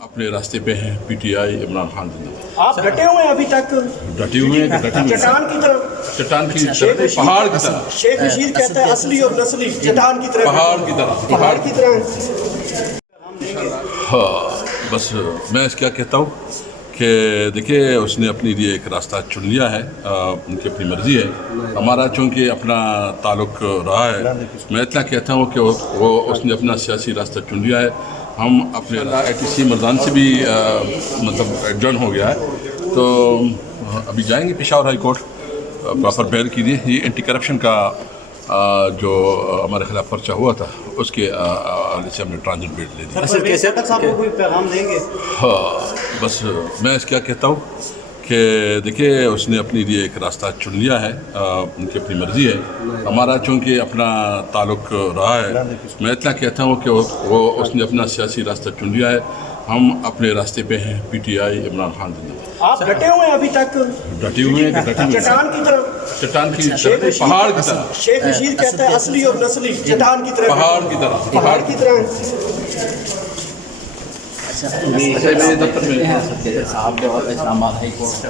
अपने रास्ते पे हैं। पीटीआई इमरान खान जिंदाबाद। आप डटे हुए हैं अभी तक? डटे हुए हैं कि डटे हुए हैं? चट्टान की तरह, चट्टान की तरह, पहाड़ की तरह, शेख रशीद कहता है असली और नस्ली चट्टान की तरह, पहाड़ की तरह, पहाड़ की तरह। हाँ, बस मैं क्या कहता हूँ कि देखिए उसने अपने लिए एक रास्ता चुन लिया है, उनकी अपनी मर्ज़ी है। हमारा चूँकि अपना ताल्लुक़ रहा है, मैं इतना कहता हूँ कि वो उसने अपना सियासी रास्ता चुन लिया है। हम अपने ATC मर्दान से भी मतलब एडजॉइन हो गया है, तो अभी जाएंगे Peshawar high court proper bail के लिए। ये एंटी करप्शन का जो हमारे खिलाफ पर्चा हुआ था उसके से हमने ट्रांजिट बेल ले ली। सर कैसे तक आपको कोई पैगाम देंगे? हाँ, बस मैं क्या कहता हूँ कि देखिए उसने अपने लिए एक रास्ता चुन लिया है, उनकी अपनी मर्ज़ी है। हमारा चूँकि अपना ताल्लुक़ रहा है, मैं इतना कहता हूँ कि वो उसने अपना सियासी रास्ता चुन लिया है। हम अपने रास्ते पे हैं। पीटीआई इमरान खान जिंदाबाद। आप डटे हुए हैं अभी तक? डटे हुए हैं कि डटे हुए हैं? चट्टान की तरह, चट्टान की तरह, पहाड़ की तरह, शेख रशीद कहता है असली और नस्ली चट्टान की तरह, पहाड़ की तरह, पहाड़ की तरह। मेरे दफ्तर में साहब इस्लामाबाद हाई कोर्ट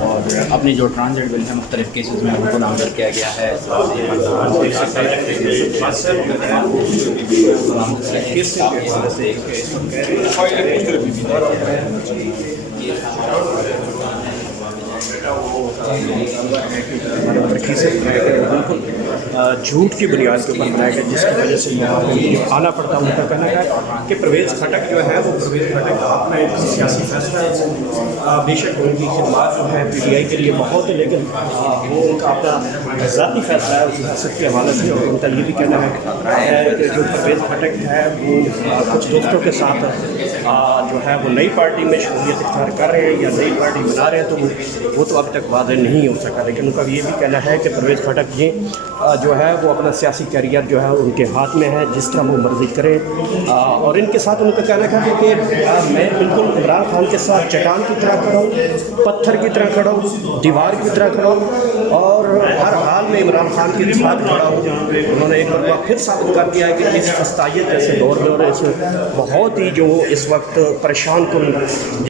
और अपनी जो ट्रांजिट बिल है मुख्तलिफ केसेस में उनको नामजद किया गया है। झूठ की बुनियाद के ऊपर बनाया गया, जिसकी वजह से यहाँ आना पड़ता है। उनका कहना है कि परवेज़ खटक जो है वो परवेज़ खटक अपना एक सियासी फैसला है। बेशक उनकी खिदमत जो है PTI के लिए बहुत है, लेकिन वो उनका अपना ज़ाती फैसला है उस हसद के हवाले से। और उनका ये भी कहना है कि जो परवेज़ खटक है वो कुछ दोस्तों के साथ जो है वो नई पार्टी में शमूलियत इख्तियार कर रहे हैं या नई पार्टी बना रहे हैं, तो वो तो अभी तक वाज़ेह नहीं हो सका। लेकिन उनका ये भी कहना है कि परवेज़ खटक जी जो है वो अपना सियासी कैरियर जो है उनके हाथ में है, जिस तरह वो मर्ज़ी करें। और इनके साथ उनका कहना है कि मैं बिल्कुल इमरान खान के साथ चट्टान की तरह खड़ा हूँ, पत्थर की तरह खड़ा हूँ, दीवार की तरह खड़ा हूँ और हर हाल में इमरान खान के साथ खड़ा हूँ। उन्होंने एक बार फिर साबित कर दिया है कि इस फस्तायत जैसे दौर में और इस बहुत ही जो इस वक्त परेशान कुन